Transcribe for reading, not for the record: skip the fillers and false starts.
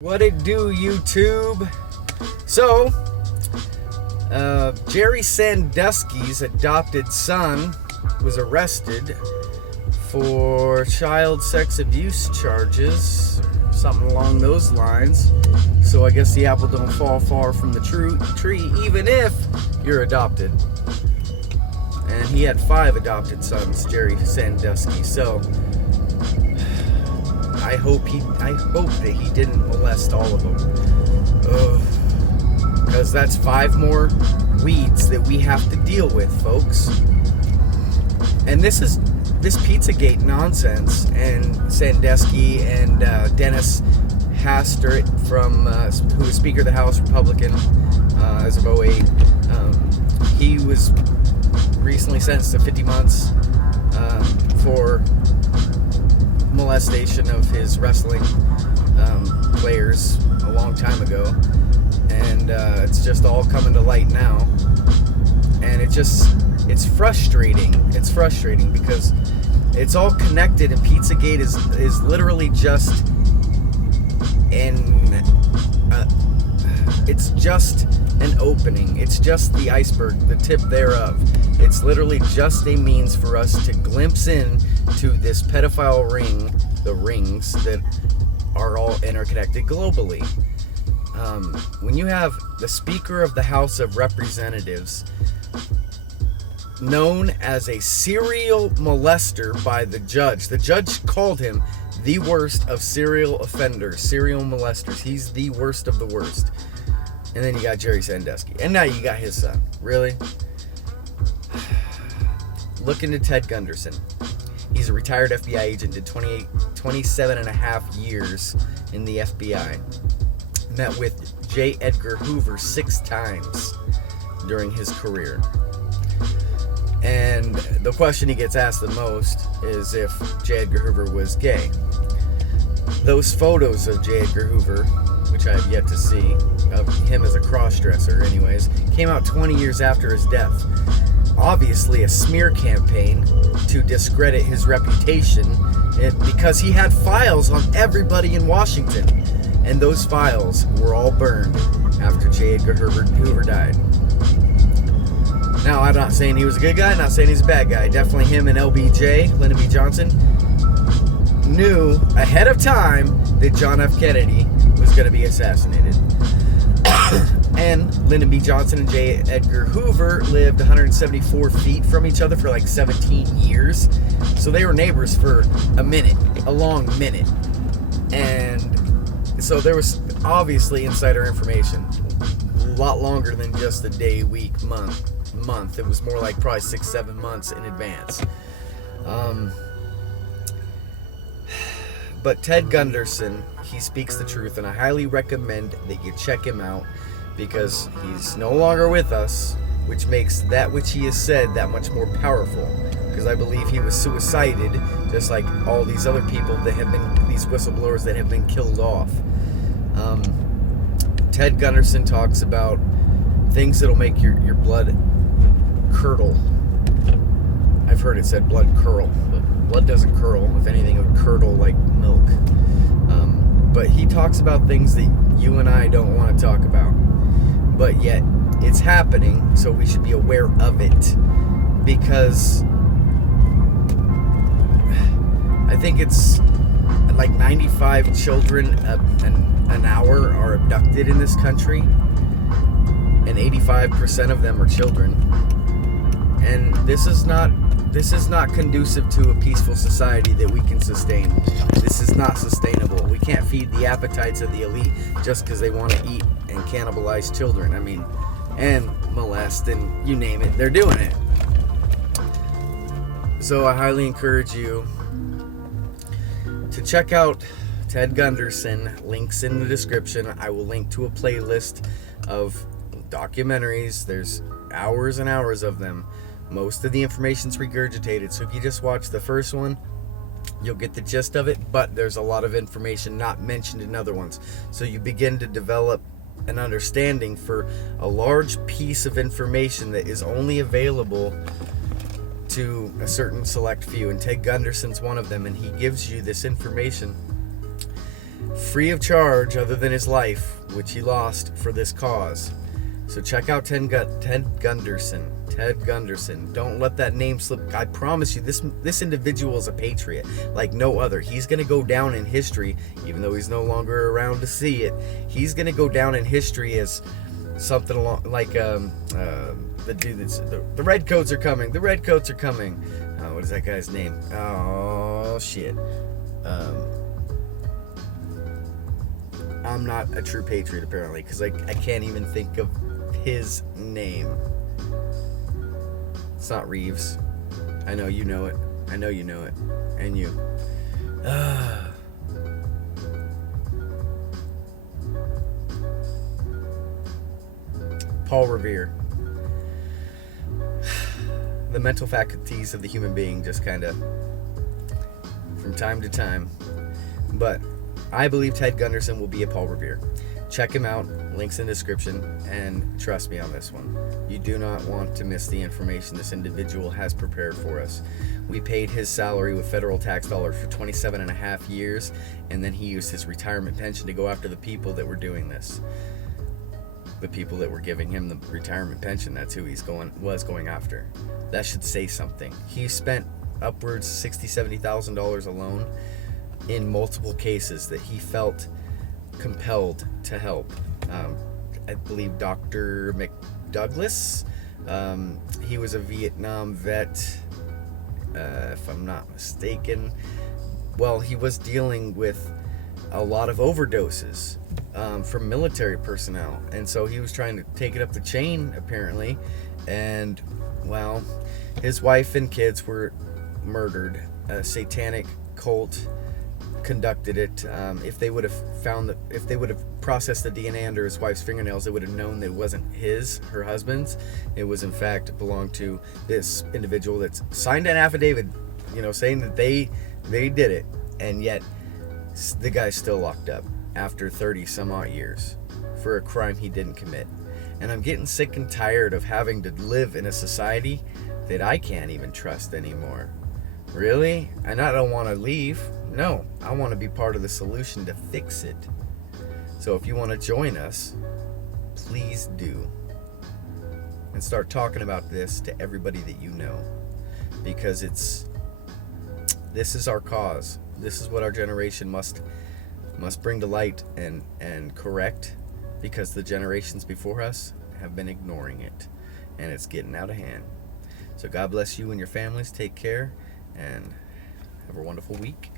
What it do, YouTube? So, Jerry Sandusky's adopted son was arrested for child sex abuse charges, something along those lines. So I guess the apple don't fall far from the tree, even if you're adopted. And he had 5 adopted sons, Jerry Sandusky. So I hope that he didn't molest all of them. Because that's 5 more weeds that we have to deal with, folks. And this Pizzagate nonsense, and Sandusky and Dennis Hastert, who was Speaker of the House, Republican, as of 2008. He was recently sentenced to 50 months for molestation of his wrestling players a long time ago, and it's just all coming to light now, and it's frustrating. It's frustrating because it's all connected, and Pizzagate is literally just it's just an opening. It's just the iceberg, the tip thereof. It's literally just a means for us to glimpse in to this pedophile ring, the rings that are all interconnected globally. When you have the Speaker of the House of Representatives known as a serial molester by the judge called him the worst of serial offenders, serial molesters. He's the worst of the worst. And then you got Jerry Sandusky. And now you got his son. Really? Look into Ted Gunderson. He's a retired FBI agent, did 27 and a half years in the FBI. Met with J. Edgar Hoover 6 times during his career. And the question he gets asked the most is if J. Edgar Hoover was gay. Those photos of J. Edgar Hoover, which I have yet to see, of him as a cross-dresser anyways, came out 20 years after his death. Obviously a smear campaign to discredit his reputation, because he had files on everybody in Washington, and those files were all burned after J. Edgar Hoover died. Now, I'm not saying he was a good guy, I'm not saying he's a bad guy. Definitely him and LBJ, Lyndon B. Johnson, knew ahead of time that John F. Kennedy was going to be assassinated. And Lyndon B. Johnson and J. Edgar Hoover lived 174 feet from each other for like 17 years. So they were neighbors for a long minute. And so there was obviously insider information. A lot longer than just a day, week, month. It was more like probably 6-7 months in advance. But Ted Gunderson, he speaks the truth, and I highly recommend that you check him out, because he's no longer with us, which makes that which he has said that much more powerful, because I believe he was suicided, just like all these other people that have been, these whistleblowers that have been killed off. Ted Gunderson talks about things that'll make your blood curdle. I've heard it said blood curl, but blood doesn't curl. If anything, it would curdle like milk. But he talks about things that you and I don't want to talk about, but yet it's happening, so we should be aware of it, because I think it's like 95 children an hour are abducted in this country, and 85% of them are children. And this is not conducive to a peaceful society that we can sustain. This is not sustainable. We can't feed the appetites of the elite just because they want to eat and cannibalize children. I mean, and molest, and you name it, they're doing it. So I highly encourage you to check out Ted Gunderson. Links in the description. I will link to a playlist of documentaries. There's hours and hours of them. Most of the information's regurgitated, so if you just watch the first one, you'll get the gist of it, but there's a lot of information not mentioned in other ones. So you begin to develop an understanding for a large piece of information that is only available to a certain select few, and Ted Gunderson's one of them, and he gives you this information free of charge other than his life, which he lost for this cause. So check out Ted Gunderson. Ted Gunderson. Don't let that name slip. I promise you, this individual is a patriot like no other. He's going to go down in history, even though he's no longer around to see it. He's going to go down in history as something along like the dude that's the redcoats are coming. The redcoats are coming. What is that guy's name? Oh shit. I'm not a true patriot apparently because I can't even think of his name. It's not Reeves. I know you know it. I know you know it. And you. Paul Revere. The mental faculties of the human being just kind of from time to time. But I believe Ted Gunderson will be a Paul Revere. Check him out, links in the description, and trust me on this one. You do not want to miss the information this individual has prepared for us. We paid his salary with federal tax dollars for 27 and a half years, and then he used his retirement pension to go after the people that were doing this. The people that were giving him the retirement pension, that's who was going after. That should say something. He spent upwards $60,000-$70,000 alone in multiple cases that he felt compelled to help. I believe Dr. McDouglas, he was a Vietnam vet, if I'm not mistaken. Well, he was dealing with a lot of overdoses from military personnel, and so he was trying to take it up the chain apparently, and well, his wife and kids were murdered. A satanic cult conducted it. If they would have processed the DNA under his wife's fingernails, they would have known that it wasn't her husband's. It was in fact belonged to this individual that's signed an affidavit, saying that they did it, and yet the guy's still locked up after 30 some odd years for a crime he didn't commit. And I'm getting sick and tired of having to live in a society that I can't even trust anymore. Really? And I don't want to leave. No, I want to be part of the solution to fix it. So if you want to join us, please do. And start talking about this to everybody that you know. Because this is our cause. This is what our generation must bring to light and correct, because the generations before us have been ignoring it, and it's getting out of hand. So God bless you and your families. Take care and have a wonderful week.